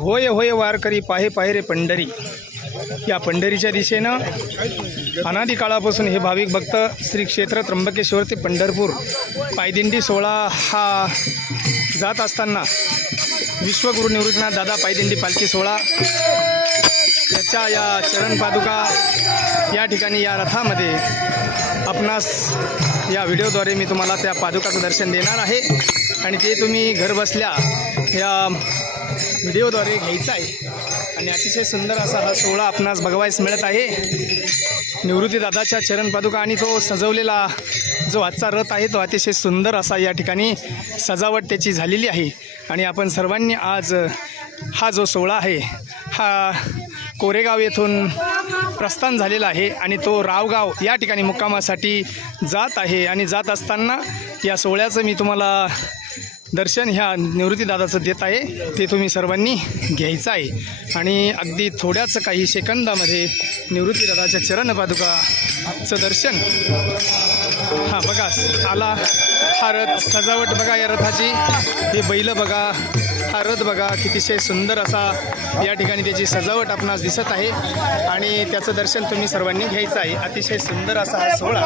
होय होय वारकरी पाहे पाहे रे पंढरी, या पंढरीच्या दिशेनं अनादी काळापासून हे भाविक भक्त श्री क्षेत्र त्र्यंबकेश्वर ते पंढरपूर पायदिंडी सोहळा हा जात असताना विश्वगुरु निवृत्तीनाथ दादा पायदिंडी पालखी सोहळा याच्या या चरण पादुका या ठिकाणी या रथामध्ये आपणास या व्हिडिओद्वारे मी तुम्हाला त्या पादुकाचं दर्शन देणार आहे आणि ते तुम्ही घर बसल्या या व्हिडिओद्वारे घ्यायचा आहे आणि अतिशय सुंदर असा हा सोहळा आपणास बघावयास मिळत आहे। निवृत्ती दादाच्या चरण पादुका आणि तो सजवलेला जो आजचा रथ आहे तो अतिशय सुंदर असा या ठिकाणी सजावट त्याची झालेली आहे आणि आपण सर्वांनी आज हा जो सोहळा आहे हा कोरेगाव येथून प्रस्थान झालेला आहे आणि तो रावगाव या ठिकाणी मुक्कामासाठी जात आहे आणि जात असताना या सोहळ्याचं मी तुम्हाला दर्शन ह्या निवृत्तीदादाचं देत आहे, ते तुम्ही सर्वांनी घ्यायचं आहे आणि अगदी थोड्याच काही सेकंदामध्ये निवृत्तीदादाच्या चरणपादुकाचं दर्शन हां बघा आला हा रथ, सजावट बघा या रथाची, हे बैल बघा, हा रथ बघा कितीशे सुंदर असा या ठिकाणी त्याची सजावट आपणास दिसत आहे आणि त्याचं दर्शन तुम्ही सर्वांनी घ्यायचं आहे। अतिशय सुंदर असा हा सोहळा